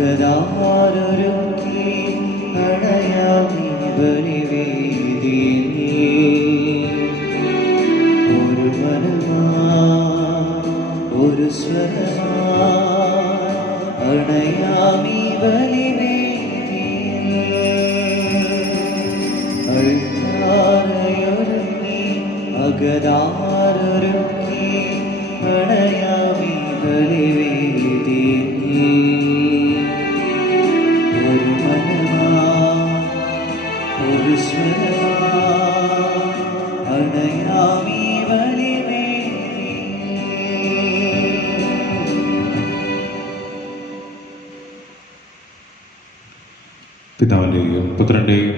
അകതാരൊരുക്കി അണയാമീ ബലിവേദിയിൽ ഒരു മനമാ ഒരു സ്വരമാ അണയാമീ ബലിവേദിയിൽ അൾത്താരയൊരുക്കി അകതാരൊരുക്കി അണയാമീ ബലിവേദിയിൽ ഒരു മനമാ ഒരു സ്വരമാ അണയാമീ ബലിവേദിയിൽ. പിതാവിന്റെയും പുത്രന്റെയും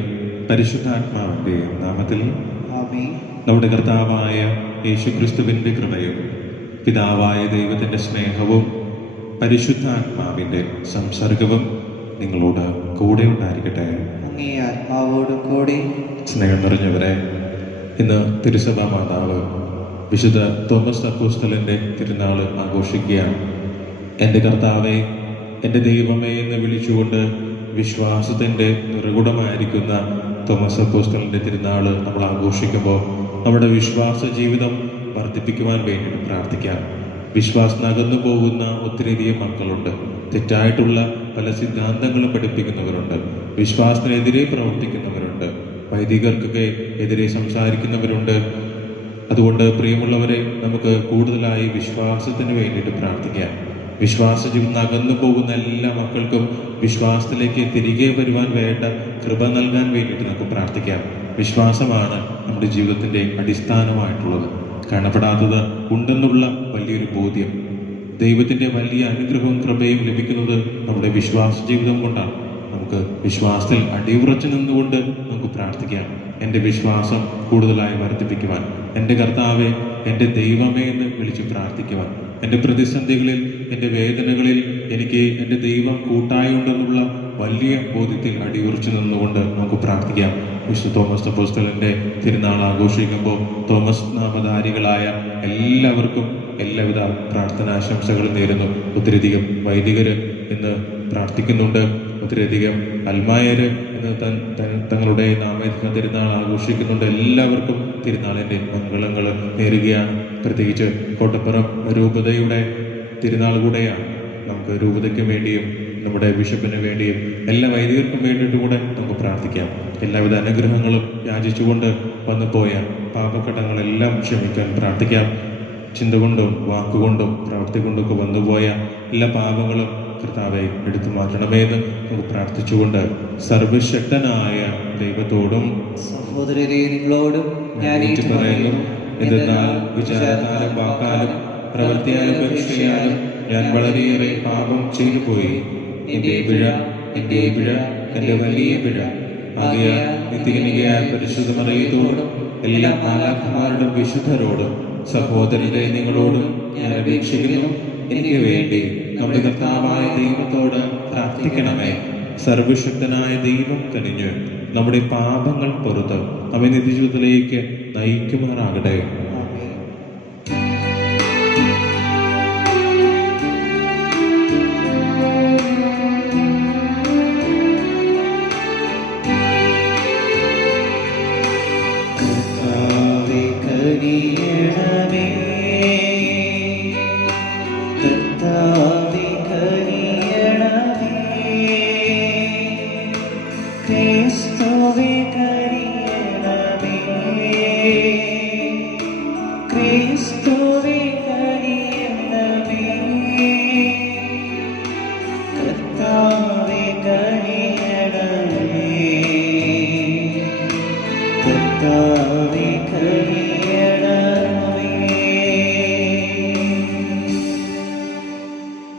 പരിശുദ്ധാത്മാവിന്റെയും നാമത്തിൽ ആമേൻ. നമ്മുടെ കർത്താവായ യേശുക്രിസ്തുവിന്റെ കൃപയും പിതാവായ ദൈവത്തിന്റെ സ്നേഹവും പരിശുദ്ധാത്മാവിന്റെ സംസർഗവും നിങ്ങളോട് കൂടെ ഉണ്ടായിരിക്കട്ടെ. അങ്ങേ ആത്മാവോട് കൂടി. സ്നേഹം നിറഞ്ഞവരെ, ഇന്ന് തിരുസഭാ മാതാവ് വിശുദ്ധ തോമസ് അപ്പോസ്തലന്റെ തിരുനാൾ ആഘോഷിക്കുകയാണ്. എൻ്റെ കർത്താവേ, എൻ്റെ ദൈവമേ എന്ന് വിളിച്ചുകൊണ്ട് വിശ്വാസത്തിൻ്റെ നിറകുടമായിരിക്കുന്ന തോമസ് അപ്പോസ്തലന്റെ തിരുനാൾ നമ്മൾ ആഘോഷിക്കുമ്പോൾ നമ്മുടെ വിശ്വാസ ജീവിതം വർദ്ധിപ്പിക്കുവാൻ വേണ്ടി പ്രാർത്ഥിക്കാം. വിശ്വാസം അകന്നു പോകുന്ന ഒത്തിരിയധികം മക്കളുണ്ട്. തെറ്റായിട്ടുള്ള പല സിദ്ധാന്തങ്ങളും പഠിപ്പിക്കുന്നവരുണ്ട്. വിശ്വാസത്തിനെതിരെ പ്രവർത്തിക്കുന്നവരുണ്ട്. വൈദികർക്കൊക്കെ എതിരെ സംസാരിക്കുന്നവരുണ്ട്. അതുകൊണ്ട് പ്രിയമുള്ളവരെ, നമുക്ക് കൂടുതലായി വിശ്വാസത്തിന് വേണ്ടിയിട്ട് പ്രാർത്ഥിക്കാം. വിശ്വാസ ജീവിതം അകന്നു പോകുന്ന എല്ലാ മക്കൾക്കും വിശ്വാസത്തിലേക്ക് തിരികെ വരുവാൻ വേണ്ട കൃപ നൽകാൻ വേണ്ടിയിട്ട് നമുക്ക് പ്രാർത്ഥിക്കാം. വിശ്വാസമാണ് നമ്മുടെ ജീവിതത്തിൻ്റെ അടിസ്ഥാനമായിട്ടുള്ളത്. കാണപ്പെടാത്തത് ഉണ്ടെന്നുള്ള വലിയൊരു ബോധ്യം, ദൈവത്തിൻ്റെ വലിയ അനുഗ്രഹവും കൃപയും ലഭിക്കുന്നത് നമ്മുടെ വിശ്വാസ ജീവിതം കൊണ്ടാണ്. നമുക്ക് വിശ്വാസത്തിൽ അടിയുറച്ചു നിന്നുകൊണ്ട് നമുക്ക് പ്രാർത്ഥിക്കാം. എൻ്റെ വിശ്വാസം കൂടുതലായി വർദ്ധിപ്പിക്കുവാൻ, എൻ്റെ കർത്താവെ, എൻ്റെ ദൈവമേ എന്ന് വിളിച്ച് പ്രാർത്ഥിക്കുവാൻ, എൻ്റെ പ്രതിസന്ധികളിൽ, എൻ്റെ വേദനകളിൽ എനിക്ക് എൻ്റെ ദൈവം കൂട്ടായുണ്ടെന്നുള്ള വലിയ ബോധ്യത്തിൽ അടിയുറച്ചു നിന്നുകൊണ്ട് നമുക്ക് പ്രാർത്ഥിക്കാം. വിശുദ്ധ തോമസ് അപ്പോസ്തലന്റെ തിരുനാൾ ആഘോഷിക്കുമ്പോൾ തോമസ് നാമധാരികളായ എല്ലാവർക്കും എല്ലാവിധ പ്രാർത്ഥനാശംസകളും നേരുന്നു. ഒത്തിരിയധികം വൈദികര് ഇന്ന് പ്രാർത്ഥിക്കുന്നുണ്ട്. ഒത്തിരിയധികം അൽമായര് ഇന്ന് തങ്ങളുടെ നാമേധ തിരുനാൾ ആഘോഷിക്കുന്നുണ്ട്. എല്ലാവർക്കും തിരുനാളിൻ്റെ മംഗളങ്ങൾ നേരുകയാണ്. പ്രത്യേകിച്ച് കോട്ടപ്പുറം രൂപതയുടെ തിരുനാൾ കൂടെയാണ്. നമുക്ക് രൂപതയ്ക്ക് വേണ്ടിയും നമ്മുടെ ബിഷപ്പിന് വേണ്ടിയും എല്ലാ വൈദികർക്കും വേണ്ടിയിട്ട് കൂടെ നമുക്ക് പ്രാർത്ഥിക്കാം. എല്ലാവിധ അനുഗ്രഹങ്ങളും യാചിച്ചുകൊണ്ട് വന്നുപോയ പാപഘട്ടങ്ങളെല്ലാം ക്ഷമിക്കാൻ പ്രാർത്ഥിക്കാം. ചിന്ത കൊണ്ടും വാക്കുകൊണ്ടും പ്രവൃത്തി കൊണ്ടൊക്കെ വന്നുപോയ എല്ലാ പാപങ്ങളും കർത്താവെ എടുത്തു മാറ്റണമെന്ന് നമുക്ക് പ്രാർത്ഥിച്ചുകൊണ്ട് സർവശക്തനായ ദൈവത്തോടും സഹോദരരെ നിങ്ങളോടും ഞാൻ പറയുന്നു, എന്തെന്നാൽ വിചാരത്താലും വാക്കാലും പ്രവൃത്തിയാലും പരീക്ഷയാലും ഞാൻ വളരെയേറെ പാപം ചെയ്തു പോയി. എൻ്റെ പിഴ, എൻ്റെ വലിയ പിഴ. ആകയാൽ നിത്യകന്യകയായ പരിശുദ്ധ മറിയത്തോടും എല്ലാ മാലാഖമാരോടും വിശുദ്ധരോടും സഹോദരരെ നിങ്ങളോടും ഞാൻ അപേക്ഷിക്കുന്നു, എനിക്ക് വേണ്ടി നമ്മുടെ കർത്താവായ ദൈവത്തോട് പ്രാർത്ഥിക്കണമേ. സർവശക്തനായ ദൈവം കനിഞ്ഞ് നമ്മുടെ പാപങ്ങൾ പുറത്ത് നമ്മെ നിത്യജീവിതത്തിലേക്ക് നയിക്കുമാറാകട്ടെ.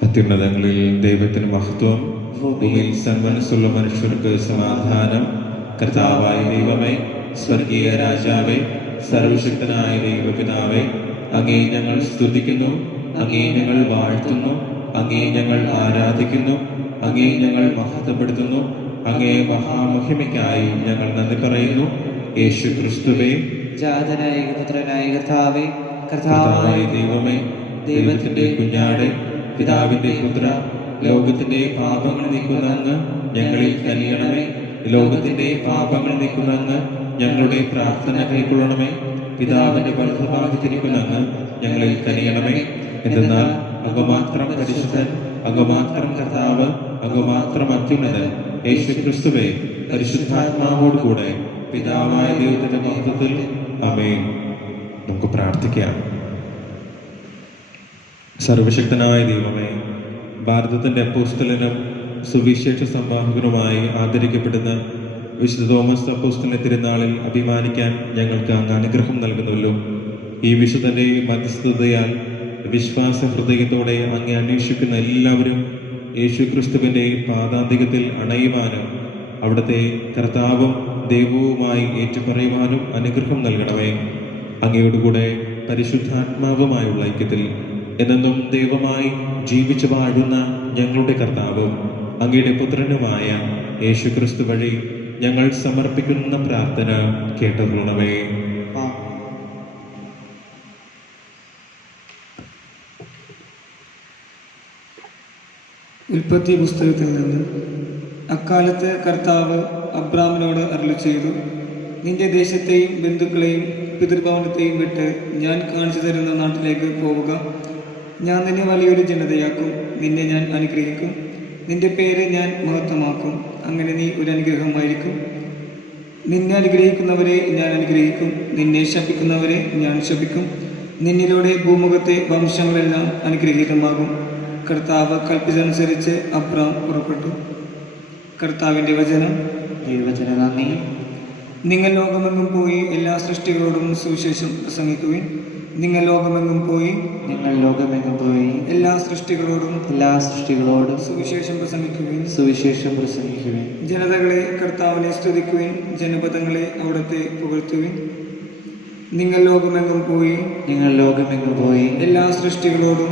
അത്യുന്നതങ്ങളിൽ ദൈവത്തിന് മഹത്വം, ഭൂമിയിൽ സന്മനസ്സുള്ള മനുഷ്യർക്ക് സമാധാനം. കർത്താവായ ദൈവമേ, സ്വർഗീയ രാജാവേ, സർവശക്തനായ ദൈവപിതാവേ, അങ്ങേ ഞങ്ങൾ സ്തുതിക്കുന്നു, അങ്ങേ ഞങ്ങൾ വാഴ്ത്തുന്നു, അങ്ങേ ഞങ്ങൾ ആരാധിക്കുന്നു, അങ്ങേ ഞങ്ങൾ മഹത്വപ്പെടുത്തുന്നു. അങ്ങേ മഹാമഹിമയ്ക്കായി ഞങ്ങൾ നന്ദി പറയുന്നു. യേശു ക്രിസ്തുവേ, ജാതനായ പുത്രനായ കർത്താവേ, കർത്താവായ ദൈവമേ, ദൈവത്തിന്റെ കുഞ്ഞാടെ, പിതാവിന്റെ പുത്ര, ലോകത്തിന്റെ പാപങ്ങൾ നീക്കുന്ന അങ്ങ് ഞങ്ങളിൽ കനിയണമേ. ലോകത്തിന്റെ പാപങ്ങൾ നീക്കുന്ന അങ്ങ് ഞങ്ങളുടെ പ്രാർത്ഥന കൈക്കൊള്ളണമേ. പിതാവിന്റെ വലതുഭാഗത്തിരിക്കുന്ന അങ്ങ് ഞങ്ങളിൽ കനിയണമേ. എന്തെന്നാൽ അങ്ങുമാത്രം പരിശുദ്ധൻ, അങ്ങുമാത്രം കർത്താവ്, അങ്ങുമാത്രം അത്യുന്നതൻ. യേശുക്രിസ്തുവേ, പരിശുദ്ധാത്മാവോട് കൂടെ പിതാവായ ദൈവത്തിന്റെ മഹത്വത്തിൽ. ആമേൻ. നമുക്ക് പ്രാർത്ഥിക്കാം. സർവശക്തനായ ദൈവമേ, ഭാരതത്തിന്റെ അപ്പോസ്തലനും സുവിശേഷ സംവാഹകനുമായി ആദരിക്കപ്പെടുന്ന വിശുദ്ധ തോമസ് അപ്പോസ്തലന്റെ തിരുനാളിൽ അഭിമാനിക്കാൻ ഞങ്ങൾക്ക് അങ്ങ് അനുഗ്രഹം നൽകുന്നല്ലോ. ഈ വിശുദ്ധന്റെ മധ്യസ്ഥതയാൽ വിശ്വാസ ഹൃദയത്തോടെ അങ്ങേ അന്വേഷിക്കുന്ന എല്ലാവരും യേശുക്രിസ്തുവിന്റെ പാദാന്തികത്തിൽ അണയുവാനും അവിടുത്തെ കർത്താവും ദൈവവുമായി ഏറ്റുപറയുവാനും അനുഗ്രഹം നൽകണമേ. അങ്ങയോടുകൂടെ പരിശുദ്ധാത്മാവുമായുള്ള ഐക്യത്തിൽ എന്നെന്നും ദൈവമായി ജീവിച്ചു വാഴുന്ന ഞങ്ങളുടെ കർത്താവും അങ്ങയുടെ പുത്രനുമായ യേശുക്രിസ്തു വഴി ഞങ്ങൾ സമർപ്പിക്കുന്ന പ്രാർത്ഥന കേട്ടുകൊള്ളണമേ. ഉൽപ്പത്തി പുസ്തകത്തിൽ നിന്ന് അക്കാലത്ത് കർത്താവ് അബ്രാമിനോട് അരുളി ചെയ്തു, നിന്റെ ദേശത്തെയും ബന്ധുക്കളെയും പിതൃഭവനത്തെയും വിട്ട് ഞാൻ കാണിച്ചു തരുന്ന നാട്ടിലേക്ക് പോവുക. ഞാൻ നിന്നെ വലിയൊരു ജനതയാക്കും, നിന്നെ ഞാൻ അനുഗ്രഹിക്കും, നിന്റെ പേര് ഞാൻ മഹത്വമാക്കും. അങ്ങനെ നീ ഒരു അനുഗ്രഹമായിരിക്കും. നിന്നെ അനുഗ്രഹിക്കുന്നവരെ ഞാൻ അനുഗ്രഹിക്കും, നിന്നെ ശപിക്കുന്നവരെ ഞാൻ ശപിക്കും. നിന്നിലൂടെ ഭൂമുഖത്തെ വംശങ്ങളെല്ലാം അനുഗ്രഹീതമാകും. കർത്താവ് കൽപ്പിച്ചതനുസരിച്ച് അബ്രാം പുറപ്പെട്ടു. കർത്താവിൻ്റെ വചനം. ദൈവത്തിന് നന്ദി. നിങ്ങൾ ലോകമെങ്ങും പോയി എല്ലാ സൃഷ്ടികളോടും സുവിശേഷം പ്രസംഗിക്കുവിൻ. നിങ്ങൾ ലോകമെങ്ങും പോയി എല്ലാ സൃഷ്ടികളോടും സുവിശേഷം പ്രസംഗിക്കുവിൻ. ജനതകളെ കർത്താവിനെ സ്തുതിക്കുവിൻ, ജനപദങ്ങളെ അവിടുത്തെ പുകഴ്ത്തുവിൻ. നിങ്ങൾ ലോകമെങ്ങും പോയി എല്ലാ സൃഷ്ടികളോടും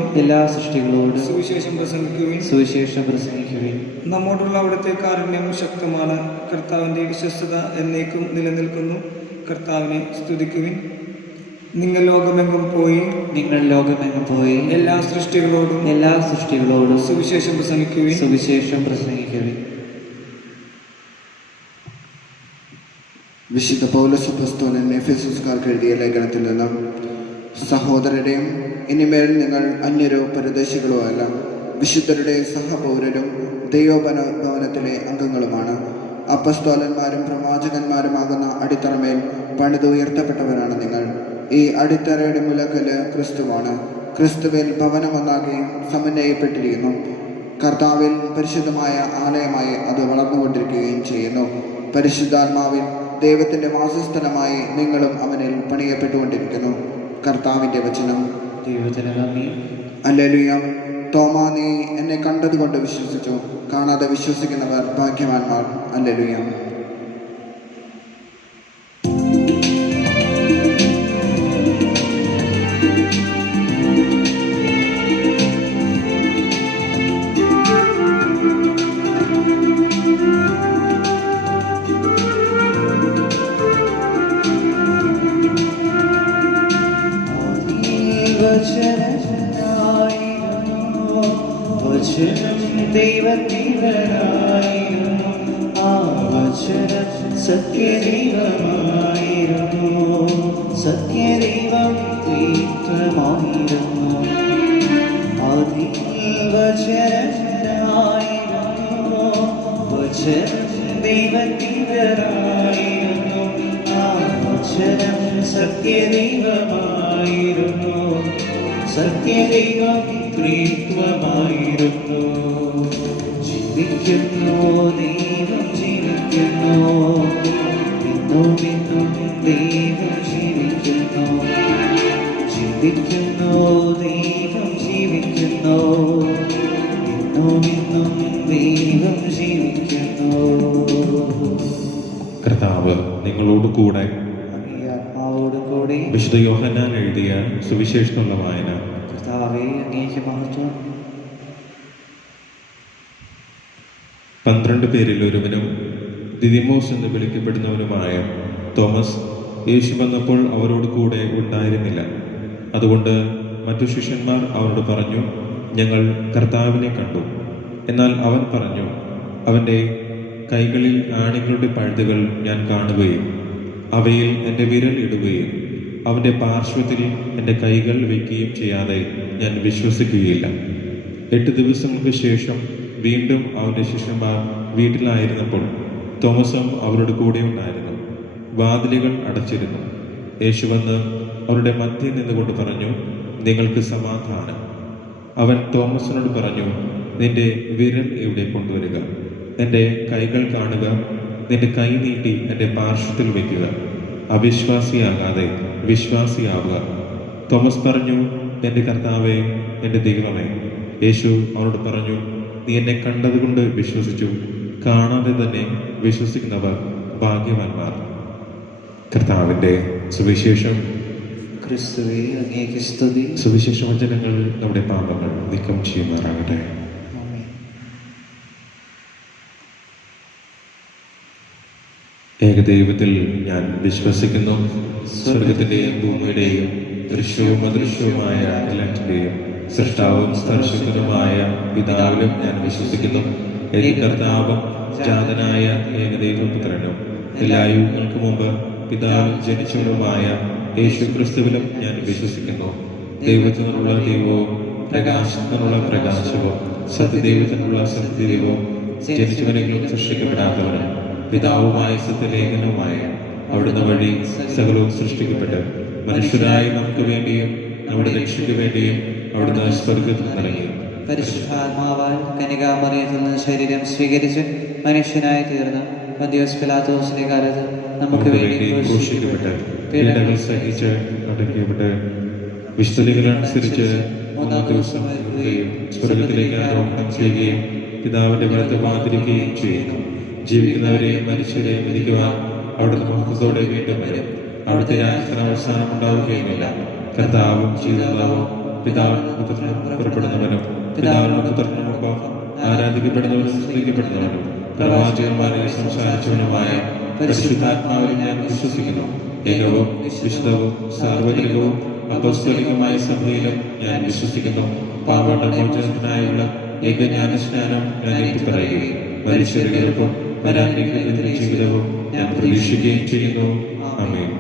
സുവിശേഷം പ്രസംഗിക്കുവിൻ. നമ്മോടുള്ള അവിടുത്തെ കാരുണ്യം ശക്തമാണ്. കർത്താവിന്റെ വിശ്വസ്തത എന്നേക്കും നിലനിൽക്കുന്നു. കർത്താവിനെ സ്തുതിക്കുവിൻ. നിങ്ങൾ ലോകമെങ്ങും പോയി എല്ലാ സൃഷ്ടികളോടും സുവിശേഷം പ്രസംഗിക്കുവിൻ. വിശുദ്ധ പൗലോസ് അപ്പോസ്തലൻ എഫെസോസ്കാർക്ക് എഴുതിയ ലേഖനത്തിൽ നിന്നും, സഹോദരരെയും, ഇനിമേൽ നിങ്ങൾ അന്യരോ പരദേശികളോ അല്ല, വിശുദ്ധരുടെ സഹപൗരരും ദൈവഭവനത്തിലെ അംഗങ്ങളുമാണ്. അപ്പോസ്തലന്മാരും പ്രവാചകന്മാരുമാകുന്ന അടിത്തറമേൽ പണിതുയർത്തപ്പെട്ടവരാണ് നിങ്ങൾ. ഈ അടിത്തറയുടെ മുലക്കല് ക്രിസ്തുവാണ്. ക്രിസ്തുവിൽ ഭവനമൊന്നാകെ സമന്വയപ്പെട്ടിരിക്കുന്നു. കർത്താവിൽ പരിശുദ്ധമായ ആലയമായി അത് വളർന്നുകൊണ്ടിരിക്കുകയും ചെയ്യുന്നു. പരിശുദ്ധാത്മാവിൽ ദൈവത്തിന്റെ വാസസ്ഥലമായി നിങ്ങളും അവനിൽ പണിയപ്പെട്ടുകൊണ്ടിരിക്കുന്നു. കർത്താവിന്റെ വചനം. ദൈവത്തിന് നന്ദി. ഹല്ലേലൂയ. തോമാ, നീ എന്നെ കണ്ടതുകൊണ്ട് വിശ്വസിച്ചു, കാണാതെ വിശ്വസിക്കുന്നവർ ഭാഗ്യവാന്മാർ. ഹല്ലേലൂയ. വചനം ദൈവത്തിനായിരുന്നു, ആ വചനം സത്യദൈവമായിരുന്നു, സത്യദൈവം ത്രിത്വമായിരുന്നു. അതിൽ വചനമായിരുന്നു, വചനം ദൈവത്തിനായിരുന്നു, ആ വചനം സത്യദൈവമായിരുന്നു, സത്യദൈവം ത്രിത്വമായിരുന്നു. ജീവിക്കുന്നു ദൈവം, ജീവിക്കുന്നു, ഇന്നും ഇന്നും ദൈവം ജീവിക്കുന്നു. ജീവിക്കുന്നു ദൈവം, ജീവിക്കുന്നു, ഇന്നും ഇന്നും ദൈവം ജീവിക്കുന്നു. കർത്താവ് നിങ്ങളോട് കൂടെ. ആത്മാവോട് കൂടി. വിശുദ്ധ യോഹന്നാൻ എഴുതിയ സുവിശേഷമുള്ള വായന. കർത്താവേ, അങ്ങേക്ക് മഹത്വം. 12 പേരിൽ ഒരുവനും ദിദിമോസ് എന്ന് വിളിക്കപ്പെടുന്നവനുമായ തോമസ് യേശു വന്നപ്പോൾ അവരോട് കൂടെ ഉണ്ടായിരുന്നില്ല. അതുകൊണ്ട് മറ്റു ശിഷ്യന്മാർ അവരോട് പറഞ്ഞു, ഞങ്ങൾ കർത്താവിനെ കണ്ടു. എന്നാൽ അവൻ പറഞ്ഞു, അവൻ്റെ കൈകളിൽ ആണികളുടെ പഴുതുകൾ ഞാൻ കാണുകയും അവയിൽ എൻ്റെ വിരൽ ഇടുകയും അവൻ്റെ പാർശ്വത്തിൽ എൻ്റെ കൈകൾ വയ്ക്കുകയും ചെയ്യാതെ ഞാൻ വിശ്വസിക്കുകയില്ല. 8 ദിവസങ്ങൾക്ക് ശേഷം വീണ്ടും അവൻ്റെ ശിഷ്യന്മാർ വീട്ടിലായിരുന്നപ്പോൾ തോമസും അവരുടെ കൂടെ ഉണ്ടായിരുന്നു. വാതിലുകൾ അടച്ചിരുന്നു. യേശു വന്ന് അവരുടെ മധ്യേ നിന്നുകൊണ്ട് പറഞ്ഞു, നിങ്ങൾക്ക് സമാധാനം. അവൻ തോമസിനോട് പറഞ്ഞു, നിന്റെ വിരൽ ഇവിടെ കൊണ്ടുവരിക, എൻ്റെ കൈകൾ കാണുക, നിന്റെ കൈ നീട്ടി എൻ്റെ പാർശ്വത്തിൽ വയ്ക്കുക. അവിശ്വാസിയാകാതെ വിശ്വാസിയാവുക. തോമസ് പറഞ്ഞു, എൻ്റെ കർത്താവേ, എൻ്റെ ദൈവമേ. യേശു അവനോട് പറഞ്ഞു, നീ എന്നെ കണ്ടതുകൊണ്ട് വിശ്വസിച്ചു, കാണാതെ തന്നെ വിശ്വസിക്കുന്നവർ ഭാഗ്യവാന്മാർ. കർത്താവിൻ്റെ സുവിശേഷം. ക്രിസ്തുവേ, അങ്ങേക്ക് സ്തുതി. സുവിശേഷ വചനങ്ങൾ നമ്മുടെ പാപങ്ങൾ നീക്കം ചെയ്യുമാറാകട്ടെ. ആമേൻ. ഏകദൈവത്തിൽ ഞാൻ വിശ്വസിക്കുന്നു. സ്വർഗത്തിന്റെയും ഭൂമിയുടെയും ദൃശ്യവും അദൃശ്യവുമായ എല്ലാറ്റിന്റെയും സൃഷ്ടാവും സ്പർശിക്കുന്നതുമായ പിതാവിലും ഞാൻ വിശ്വസിക്കുന്നു. ഏക കർത്താവും ജാതനായ ഏകദൈവപുത്രനും എല്ലാ യുഗങ്ങൾക്ക് മുമ്പ് പിതാവും ജനിച്ചവനുമായ യേശു ക്രിസ്തുവിലും ഞാൻ വിശ്വസിക്കുന്നു. ദൈവത്തിനുള്ള ദൈവവും പ്രകാശത്തിനുള്ള പ്രകാശവും സത്യദൈവത്തിനുള്ള സത്യദൈവവും ജനിച്ചവനെങ്കിലും സൃഷ്ടിക്കപ്പെടാത്തവനും പിതാവുമായ സത്യലേഖനവുമായ അവിടുന്ന് വഴി സകലവും സൃഷ്ടിക്കപ്പെട്ട് മനുഷ്യരായി നമുക്ക് വേണ്ടിയും നമ്മുടെ രക്ഷയ്ക്ക് വേണ്ടിയും അവിടുന്ന് സ്വർഗത്തിൽ നിറങ്ങി. പരിശുദ്ധാത്മാവാൽ കന്യകാമറിയത്തിൽ നിന്ന് ശരീരം സ്വീകരിച്ച് മനുഷ്യനായി തീർന്ന പന്തിയോസ് പിലാത്തോസിന്റെ കാലത്ത് നമുക്ക് വേണ്ടി ക്രൂശിക്കപ്പെട്ട് പീഡകൾ സഹിച്ച് അടക്കപ്പെട്ട് വിശുദ്ധനുസരിച്ച് 3 ദിവസം ഉയർത്തുകയും സ്വർഗത്തിലേക്ക് ആരോഹണം ചെയ്യുകയും പിതാവിന്റെ വലത്ത് വാതിരിക്കുകയും ചെയ്യുന്നു. ജീവിക്കുന്നവരെയും മനുഷ്യരെയും വിധിക്കുവാൻ അവിടുന്ന് മഹത്വത്തോടെ വീണ്ടും വരും. അവിടുത്തെ രാജ്യത്തിന് അവസാനം ഉണ്ടാവുകയുമില്ല. കർത്താവും ജീവിതാവും പിതാവിനും പുത്രനും പുറപ്പെടുന്നവനും പിതാവിനും പുത്രനുമൊപ്പം ആരാധിക്കപ്പെടുന്നവനും സ്തുതിക്കപ്പെടുന്നവനും പ്രവാചകന്മാരെ സംസാരിച്ചവനുമായ പരിശുദ്ധാത്മാവിൽ ഞാൻ വിശ്വസിക്കുന്നു. ഏകവും വിശുദ്ധവും സാർവത്രികവും അപ്പോസ്തലികമായ സഭയിലും ഞാൻ വിശ്വസിക്കുന്നു. പാപമോചനത്തിനായുള്ള ഏകജ്ഞാനസ്നാനം ഞാൻ ഏറ്റുപറയുകയും മരിച്ചവരുകൾക്കും വരാനിരിക്കുന്ന ജീവിതവും ഞാൻ പ്രതീക്ഷിക്കുകയും ചെയ്യുന്നു. ആമേൻ.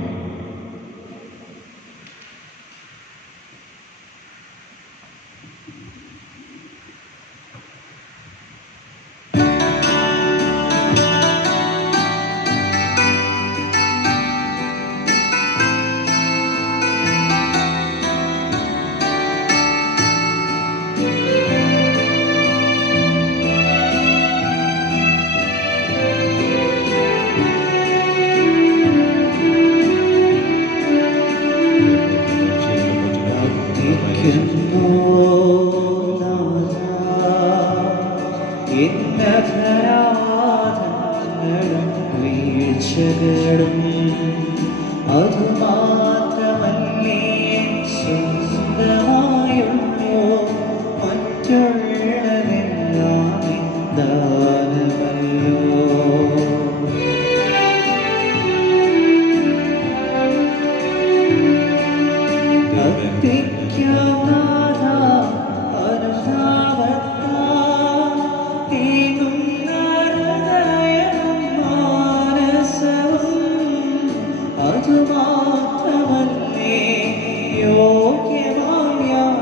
വീഴ്ചകളും അതുമാത്രമല്ലേ സ്വന്തമായുള്ളൂ, മറ്റുള്ളതെല്ലാം ദാനമല്ലോ. അതുമാത്രമല്ലേ യോഗ്യമായാലും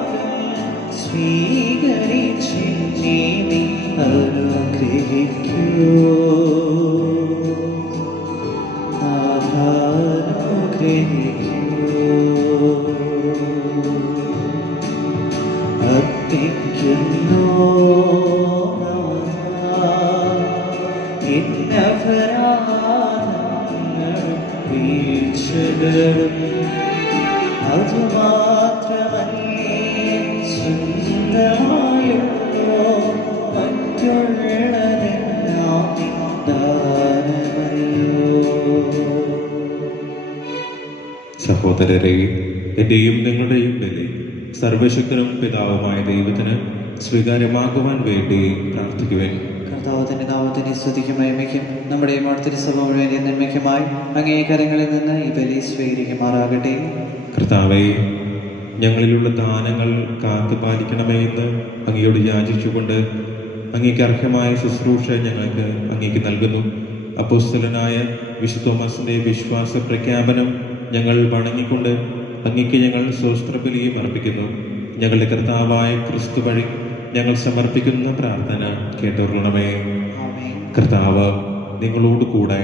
സ്വീകരിച്ച് നീ അനുഗ്രഹിക്കൂ. അർപ്പിക്കുന്നു വീഴ്ചകളും അതുമാത്രമല്ലേ സ്വന്തമായുള്ളൂ, മറ്റുള്ളതെല്ലാം ദാനമല്ലോ. സഹോദരരെ, എന്റെയും നിങ്ങളുടെയും ബലി സർവശക്തനും പിതാവുമായ ദൈവത്തിന് സ്വീകാര്യമാകുവാൻ വേണ്ടി പ്രാർത്ഥിക്കുവാൻ. കർത്താവ് തന്റെ നാമത്തിനെ സ്തുതിക്കും മഹിമയ്ക്കും നമ്മുടെ തിരുസഭ മുഴുവൻ നന്മയ്ക്കുമായി അങ്ങേ കരങ്ങളിൽ നിന്ന് ഈ ബലി സ്വീകരിക്കുമാറാകട്ടെ. കർത്താവേ, ഞങ്ങളിലുള്ള ദാനങ്ങൾ കാത്തു പാലിക്കണമേ എന്ന് അങ്ങയോട് യാചിച്ചുകൊണ്ട് അങ്ങേക്ക് അർഹമായ ശുശ്രൂഷ ഞങ്ങൾക്ക് അങ്ങേക്ക് നൽകുന്നു. അപ്പോസ്തലനായ വിശുദ്ധ തോമസിന്റെ വിശ്വാസ പ്രഖ്യാപനം ഞങ്ങൾ വണങ്ങിക്കൊണ്ട് അങ്ങേക്ക് ഞങ്ങൾ സ്വസ്ത്രബലിയും അർപ്പിക്കുന്നു. ഞങ്ങളുടെ കർത്താവായ ക്രിസ്തു വഴി ഞങ്ങൾ സമർപ്പിക്കുന്ന പ്രാർത്ഥന കേട്ടോളണമേ. കർത്താവ് നിങ്ങളോട് കൂടെ.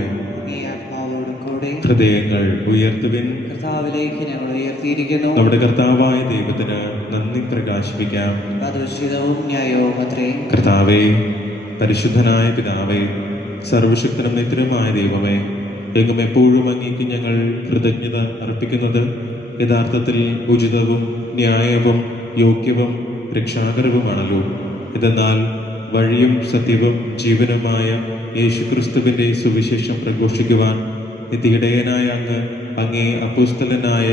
ഹൃദയങ്ങൾ ഉയർത്തുവിൻ. കർത്താവിലേക്ക് ഞങ്ങൾ ഉയർത്തിയിരിക്കുന്നു. നമ്മുടെ കർത്താവായ ദൈവത്തിന് നന്ദി പ്രകാശിപ്പിക്കാം. അത് ഉചിതവും ന്യായവും അത്രേ. കർത്താവേ, പരിശുദ്ധനായ പിതാവേ, സർവശക്തനും നിത്യനുമായ ദൈവമേ, എങ്ങും എപ്പോഴും അങ്ങേക്ക് ഞങ്ങൾ കൃതജ്ഞത അർപ്പിക്കുന്നത് യഥാർത്ഥത്തിൽ ഉചിതവും ന്യായവും യോഗ്യവും രക്ഷാകരവുമാണല്ലോ. ഇതെന്നാൽ വഴിയും സത്യവും ജീവനുമായ യേശുക്രിസ്തുവിന്റെ സുവിശേഷം പ്രഘോഷിക്കുവാൻ നിത്യയിടയനായ അങ്ങേ അപ്പോസ്തലനായ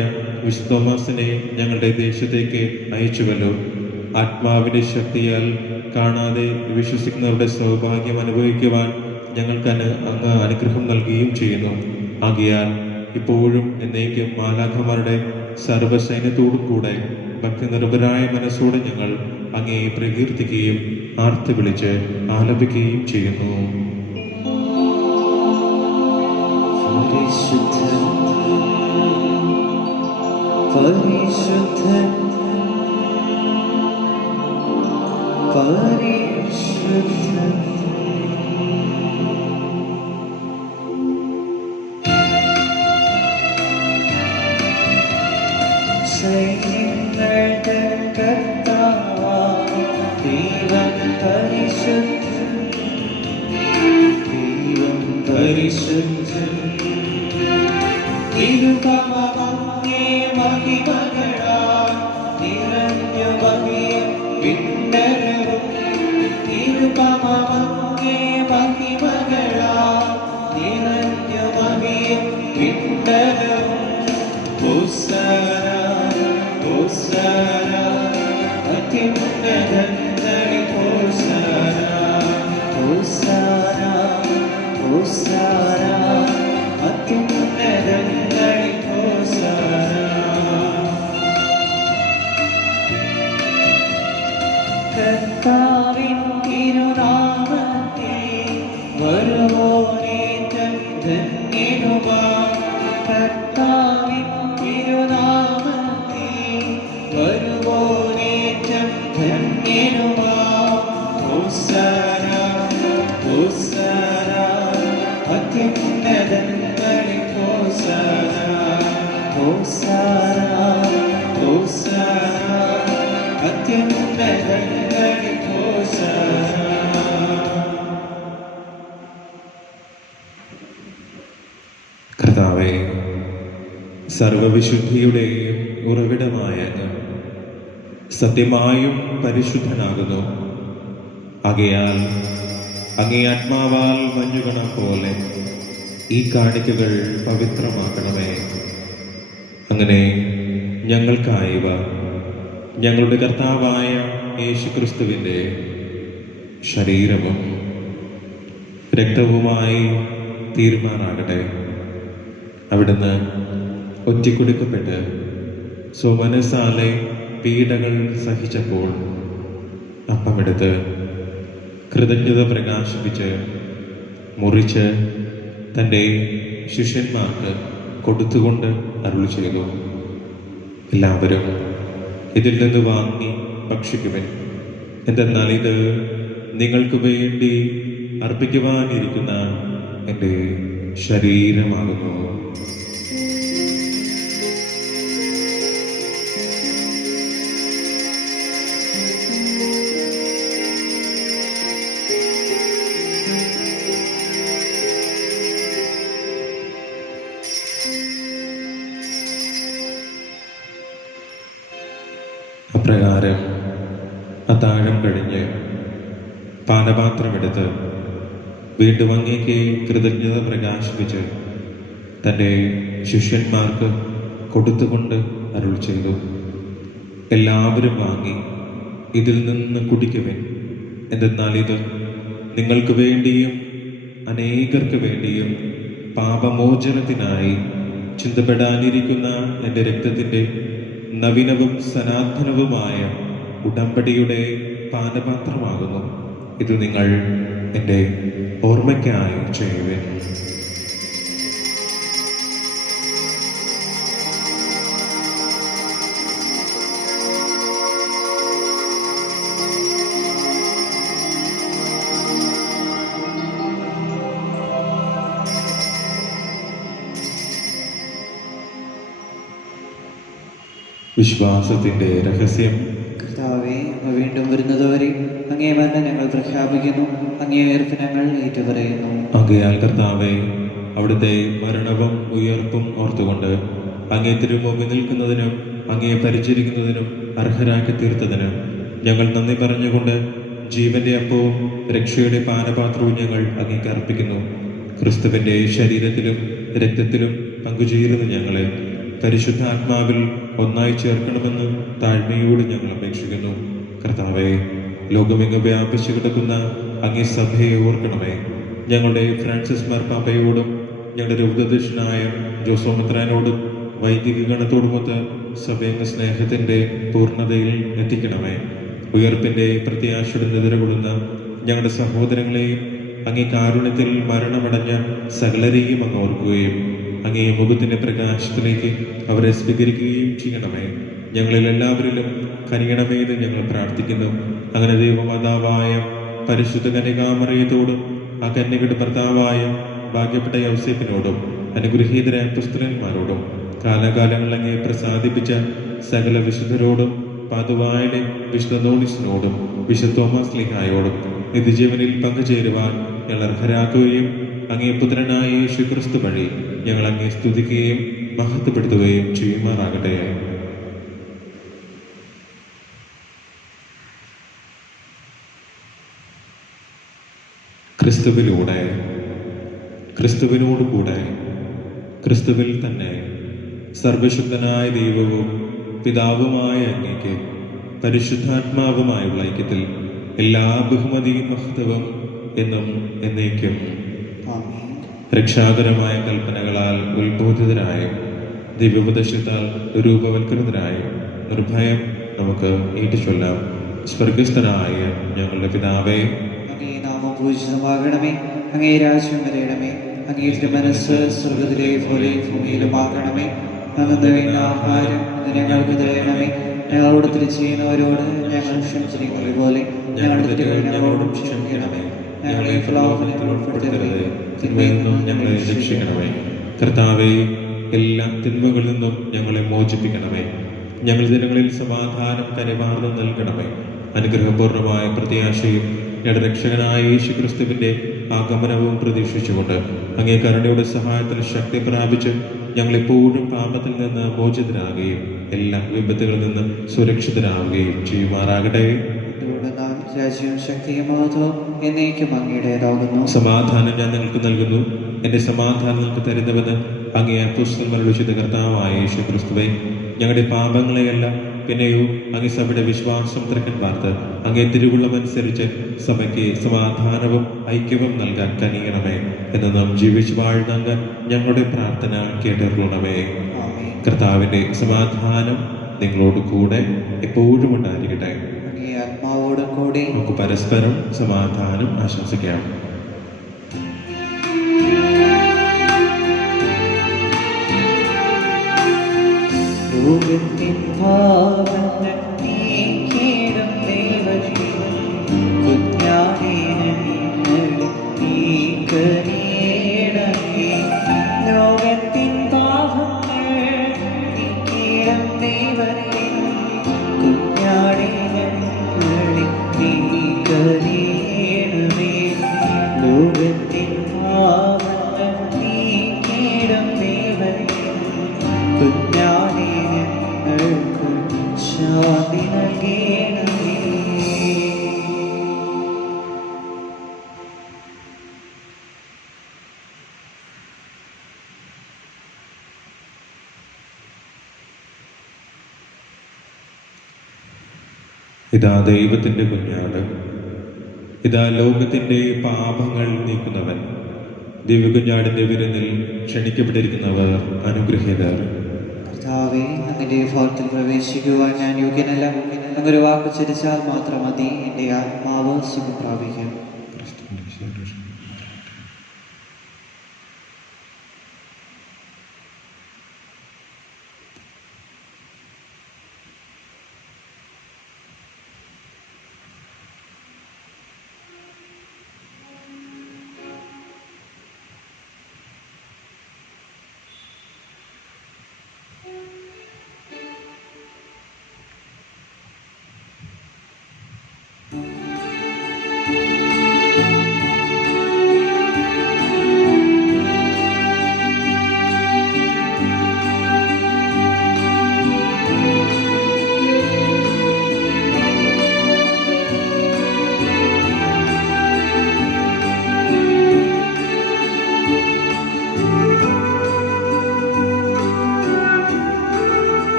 വിശുദ്ധ തോമസിനെ ഞങ്ങളുടെ ദേശത്തേക്ക് അയച്ചുവല്ലോ. ആത്മാവിന്റെ ശക്തിയാൽ കാണാതെ വിശ്വസിക്കുന്നവരുടെ സൗഭാഗ്യം അനുഭവിക്കുവാൻ ഞങ്ങൾക്ക് അങ്ങ് അനുഗ്രഹം നൽകുകയും ചെയ്യുന്നു. ആകയാൽ ഇപ്പോഴും എന്നേക്കും മാലാഖമാരുടെ സർവ്വസൈന്യത്തോടും കൂടെ ഭക്തി നിർഭരായ മനസ്സോടെ ഞങ്ങൾ അങ്ങേ പ്രകീർത്തിക്കുകയും ആർത്ത് വിളിച്ച് ആലപിക്കുകയും ചെയ്യുന്നു. പരിശുദ്ധൻ, പരിശുദ്ധൻ, പരിശുദ്ധൻ. സൈന്യങ്ങളുടെ കർത്താവായ ദൈവം പരിശുദ്ധൻ, ദൈവം പരിശുദ്ധൻ. തിരുകമങ്ങേ മഹിമകളാൽ നിറഞ്ഞ മഹിയും പിണ്ടരവും. തിരുകമങ്ങേ മഹിമകളാൽ നിറഞ്ഞ മഹിയും പിണ്ടരവും. ഹോസന ഹോസന അത്യുന്നതങ്ങളിൽ ഹോസന. ഹോസന ഹോസന അത്യുന്നതങ്ങളിൽ ഹോസന. കർത്താവിൻ തിരുനാമത്തിൽ വരുവോനേറ്റം ധന്യനുമാം. കർത്താവിൻ തിരുനാമത്തിൽ വരുവോനേറ്റം ധന്യനുമാം. ഹോസന ഹോസന അത്യുന്നതങ്ങളിൽ ഹോസന. ഹോസന ഹോസന അത്യുന്നതങ്ങളിൽ ഹോസന. കർത്താവേ, സർവവിശുദ്ധിയുടെയും ഉറവിടമായ സത്യമായും പരിശുദ്ധനാകുന്നു. ആകയാൽ അങ്ങേ ആത്മാവാൽ മഞ്ഞുകണം പോലെ ഈ കാണിക്കകൾ പവിത്രമാക്കണമേ. അങ്ങനെ ഞങ്ങൾക്കായവ ഞങ്ങളുടെ കർത്താവായ യേശുക്രിസ്തുവിൻ്റെ ശരീരവും രക്തവുമായി തീരുമാനാകട്ടെ. അവിടുന്ന് ഒറ്റിക്കൊടുക്കപ്പെട്ട് സ്വമനസാലെ പീഡകൾ സഹിച്ചപ്പോൾ അപ്പമെടുത്ത് കൃതജ്ഞത പ്രകാശിപ്പിച്ച് മുറിച്ച് തൻ്റെ ശിഷ്യന്മാർക്ക് കൊടുത്തുകൊണ്ട് അരുളി ചെയ്തു, എല്ലാവരും ഇതിൽ നിന്ന് വാങ്ങി ഭക്ഷിക്കുവിൻ. എന്തെന്നാൽ ഇത് നിങ്ങൾക്ക് വേണ്ടി അർപ്പിക്കുവാനിരിക്കുന്ന എൻ്റെ ശരീരമാകുന്നു. അപ്രകാരം അത്താഴം കഴിഞ്ഞ് പാനപാത്രമെടുത്ത് വീണ്ടും അങ്ങേക്ക് കൃതജ്ഞത പ്രകാശിപ്പിച്ച് തൻ്റെ ശിഷ്യന്മാർക്ക് കൊടുത്തുകൊണ്ട് അരുൾ ചെയ്തു, എല്ലാവരും വാങ്ങി ഇതിൽ നിന്ന് കുടിക്കുവിൻ. എന്തെന്നാൽ ഇത് നിങ്ങൾക്ക് വേണ്ടിയും അനേകർക്ക് വേണ്ടിയും പാപമോചനത്തിനായി ചിന്തപ്പെടാനിരിക്കുന്ന എൻ്റെ രക്തത്തിൻ്റെ നവീനവും സനാതനവുമായ ഉടമ്പടിയുടെ പാനപാത്രമാകുന്നു. ഇത് നിങ്ങൾ എൻ്റെ ഓർമ്മയ്ക്കായി ചെയ്യുവിൻ. വിശ്വാസത്തിൻ്റെ രഹസ്യം. കർത്താവേ, അങ്ങ് വീണ്ടും വരുന്നതുവരെ അങ്ങേ മരണം ഞങ്ങൾ പ്രഖ്യാപിക്കുന്നു, അങ്ങേ ഉയർപ്പ് ഞങ്ങൾ ഏറ്റുപറയുന്നു. ആകയാൽ കർത്താവേ, അവിടുത്തെ മരണവും ഉയർപ്പും ഓർത്തുകൊണ്ട് അങ്ങേ തിരുമുമ്പിൽ നിൽക്കുന്നതിനും അങ്ങയെ പരിചരിക്കുന്നതിനും അർഹരാക്കി തീർത്തതിന് ഞങ്ങൾ നന്ദി പറഞ്ഞുകൊണ്ട് ജീവന്റെ അപ്പവും രക്ഷയുടെ പാനപാത്രവും ഞങ്ങൾ അങ്ങേക്ക് അർപ്പിക്കുന്നു. ക്രിസ്തുവിന്റെ ശരീരത്തിലും രക്തത്തിലും പങ്കുചേരുന്ന ഞങ്ങളെ പരിശുദ്ധാത്മാവിൽ ഒന്നായി ചേർക്കണമെന്ന് താഴ്മയോട് ഞങ്ങൾ അപേക്ഷിക്കുന്നു. കർത്താവെ, ലോകമെങ്ങും വ്യാപിച്ചു കിടക്കുന്ന അങ്ങേ സഭയെ ഓർക്കണമേ. ഞങ്ങളുടെ ഫ്രാൻസിസ് മാർപ്പാപ്പയോടും ഞങ്ങളുടെ രൂപദർശനായ ജോസോമത്രാനോടും വൈദിക ഗണത്തോടുമൊത്ത് സഭയെന്ന സ്നേഹത്തിൻ്റെ പൂർണ്ണതയിൽ എത്തിക്കണമേ. ഉയർപ്പിൻ്റെ പ്രത്യാശയുടെ നിലകൊള്ളുന്ന ഞങ്ങളുടെ സഹോദരങ്ങളെയും അങ്ങേ കാരുണ്യത്തിൽ മരണമടഞ്ഞ സകലരെയും അങ്ങ് ഓർക്കുകയും അങ്ങേ മുഖത്തിന്റെ പ്രകാശത്തിലേക്ക് അവരെ സ്വീകരിക്കുകയും ചെയ്യണമേ. ഞങ്ങളിൽ എല്ലാവരിലും കനിയണമേ എന്ന് ഞങ്ങൾ പ്രാർത്ഥിക്കുന്നു. അങ്ങനെ ദൈവമാതാവായ പരിശുദ്ധ കന്യകാമറിയത്തോടും ആ കന്യകയുടെ ഭർത്താവായ ഭാഗ്യപ്പെട്ട യൗസേപ്പിനോടും അനുഗ്രഹീതരായ പുസ്തകന്മാരോടും കാലാകാലങ്ങൾ അങ്ങേ പ്രസാദിപ്പിച്ച സകല വിശുദ്ധരോടും പാതുവായിലെ വിശുദ്ധ നോണിസിനോടും വിശുദ്ധ തോമസ് ലീഹായോടും നിത്യജീവനിൽ പങ്കുചേരുവാൻ ഞങ്ങൾ അർഹരാക്കുകയും അങ്ങേ പുത്രനായ യേശു ക്രിസ്തു വഴി ഞങ്ങൾ അങ്ങേ സ്തുതിക്കുകയും മഹത്വപ്പെടുത്തുകയും ചെയ്യുമാറാകട്ടെ. ക്രിസ്തുവിലൂടെ, ക്രിസ്തുവിനോട് കൂടെ, ക്രിസ്തുവിൽ തന്നെ സർവശുദ്ധനായ ദൈവവും പിതാവുമായ അങ്ങേക്ക് പരിശുദ്ധാത്മാവുമായുള്ള ഐക്യത്തിൽ എല്ലാ ബഹുമതിയും മഹത്വവും എന്നും എന്നേക്കും. ആമേൻ. രക്ഷാകരമായ കൽപ്പനകളാൽ ഉത്ബോധിതരായും ദിവ്യോപദേശത്താൽ രൂപവൽക്കൃതരായും നിർഭയം നമുക്ക് ഏറ്റുചൊല്ലാം. സ്വർഗസ്ഥനായ ഞങ്ങളുടെ പിതാവേ, അങ്ങേ നാമം പൂജിതമാകണമേ. അങ്ങേ രാജ്യം വരയണമേ. അങ്ങേ തിരുമനസ്സ് സ്വർഗത്തിലെ പോലെ ഭൂമിയിലുമാകണമേ. അന്നു വേണ്ട ആഹാരം ഇന്ന് ഞങ്ങൾക്ക് തരണമേ. ഞങ്ങളോട് തെറ്റ് ചെയ്യുന്നവരോട് ഞങ്ങൾ ക്ഷമിച്ചിരിക്കുന്നത് പോലെ ഞങ്ങളുടെ തെറ്റുകൾ ഞങ്ങളോടും ക്ഷമിക്കണമേ. ഞങ്ങളെ പ്രലോഭനത്തിൽ ഉൾപ്പെടുത്തരുതേ, തിന്മയിൽ നിന്നും ഞങ്ങളെ രക്ഷിക്കണമേ. കർത്താവേ, എല്ലാ തിന്മകളിൽ നിന്നും ഞങ്ങളെ മോചിപ്പിക്കണമേ. ഞങ്ങൾ ദിനങ്ങളിൽ സമാധാനം കനിവാർന്നു നൽകണമേ. അനുഗ്രഹപൂർണമായ പ്രത്യാശയും ഞങ്ങളുടെ രക്ഷകനായ യേശു ക്രിസ്തുവിന്റെ ആഗമനവും പ്രതീക്ഷിച്ചുകൊണ്ട് അങ്ങേ കരുണയുടെ സഹായത്തിൽ ശക്തി പ്രാപിച്ച് ഞങ്ങളെപ്പോഴും പാപത്തിൽ നിന്ന് മോചിതരാകുകയും എല്ലാ വിപത്തുകളിൽ നിന്ന് സുരക്ഷിതരാകുകയും ചെയ്യുമാറാകട്ടെ. രാജ്യവും ശക്തിയും മഹത്വവും എന്നേക്കും അങ്ങയുടേതാകുന്നു. സമാധാനം ഞാൻ നിങ്ങൾക്ക് നൽകുന്നു, എന്റെ സമാധാനം നിങ്ങൾക്ക് തരുന്നുവെന്ന് അങ്ങേ അപ്പോസ്തലന്മാരോട് ചെയ്ത കർത്താവായ യേശു ക്രിസ്തുവേ, ഞങ്ങളുടെ പാപങ്ങളെയല്ല പിന്നെയോ അങ്ങേ സഭയുടെ വിശ്വാസം തിരക്കൻ വാർത്ത് അങ്ങേ തിരുവുള്ളമനുസരിച്ച് സഭയ്ക്ക് സമാധാനവും ഐക്യവും നൽകാൻ കനിയണമേ എന്ന് നാം ജീവിച്ചു വാഴുന്ന ഞങ്ങളുടെ പ്രാർത്ഥന കേട്ടറിയണമേ. കർത്താവിന്റെ സമാധാനം നിങ്ങളോട് കൂടെ എപ്പോഴും ഉണ്ടായിരിക്കട്ടെ. ആത്മാവോട് കൂടി നമുക്ക് പരസ്പരം സമാധാനം ആശംസിക്കാം. ലോകത്തിൻ പാപങ്ങൾ നീക്കിയിടും ദൈവമേ, കുഞ്ഞാടേ ഞങ്ങളെ നീ കനിയണമേ. ലോകത്തിൻ പാപങ്ങൾ നീക്കിയിടും ദൈവമേ, കുഞ്ഞാടേ ഞങ്ങളെ നീ കനിയണമേ. ലോകത്തിൻ പാപങ്ങൾ നീക്കിയിടും ദൈവമേ, കുഞ്ഞാടേ ശാന്തി നൽകണമേ. ഇതാ ദൈവത്തിന്റെ കുഞ്ഞാട്, ഇതാ ലോകത്തിന്റെ പാപങ്ങൾ നീക്കുന്നവൻ. ദിവ്യകുഞ്ഞാടിന്റെ വിരുന്നിൽ ക്ഷണിക്കപ്പെട്ടിരിക്കുന്നവർ അനുഗ്രഹീതർ. കർത്താവേ, അങ്ങയുടെ ഭവനത്തിൽ പ്രവേശിക്കുവാൻ ഞാൻ യോഗ്യനല്ല. അങ്ങൊരു വാക്ക് ചരിച്ചാൽ മാത്രം മതി, എൻ്റെ ആത്മാവ് സുഖം പ്രാപിക്കും.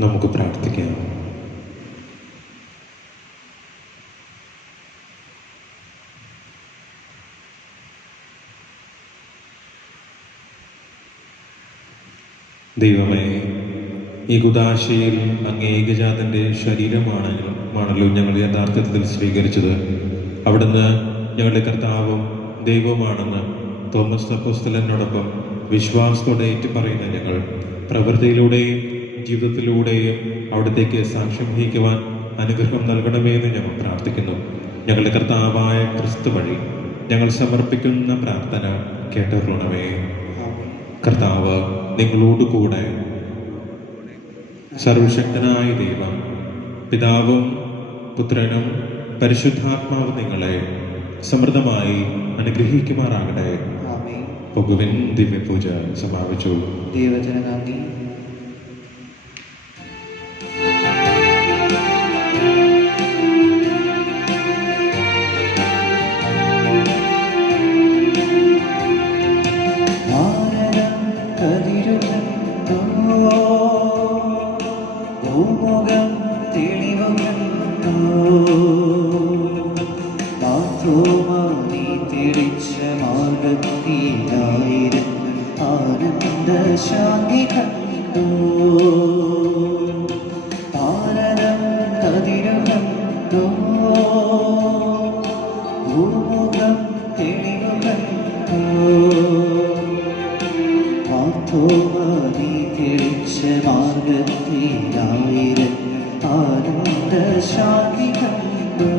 നമുക്ക് പ്രാർത്ഥിക്കാം. ദൈവമേ, ഈ കുദാശയിൽ അങ്ങേ ഏകജാതന്റെ ശരീരമാണല്ലോ ഞങ്ങൾ യഥാർത്ഥത്തിൽ സ്വീകരിച്ചത്. അവിടുന്ന് ഞങ്ങളുടെ കർത്താവും ദൈവവുമാണെന്ന് തോമസ് അപ്പോസ്തലനോടൊപ്പം വിശ്വാസത്തോടെ ഏറ്റുപറയുന്ന ഞങ്ങൾ പ്രവൃത്തിയിലൂടെയും ജീവിതത്തിലൂടെയും അവിടത്തേക്ക് സാക്ഷ്യം വഹിക്കുവാൻ അനുഗ്രഹം നൽകണമേ എന്ന് ഞങ്ങൾ പ്രാർത്ഥിക്കുന്നു. ഞങ്ങളുടെ കർത്താവായ ക്രിസ്തു വഴി ഞങ്ങൾ സമർപ്പിക്കുന്ന പ്രാർത്ഥന കേട്ടറിയണമേ. കർത്താവ് നിങ്ങളോടുകൂടെ. സർവശക്തനായ ദൈവം പിതാവും പുത്രനും പരിശുദ്ധാത്മാവ് നിങ്ങളെ സമൃദ്ധമായി അനുഗ്രഹിക്കുമാറാകട്ടെ. പോകുവിൻ. ദിവ്യപൂജ സമാപിച്ചു. ദൈവത്തിന് നന്ദി. ശാന്തി കണ്ടു ആനന്ദം കതിരുകണ്ടു ഭൂമുഖം തെളിവു കണ്ടു ആത്മനി തെളിച്ച മാർഗത്തിലായിരം ആനന്ദ ശാന്തി കണ്ടു.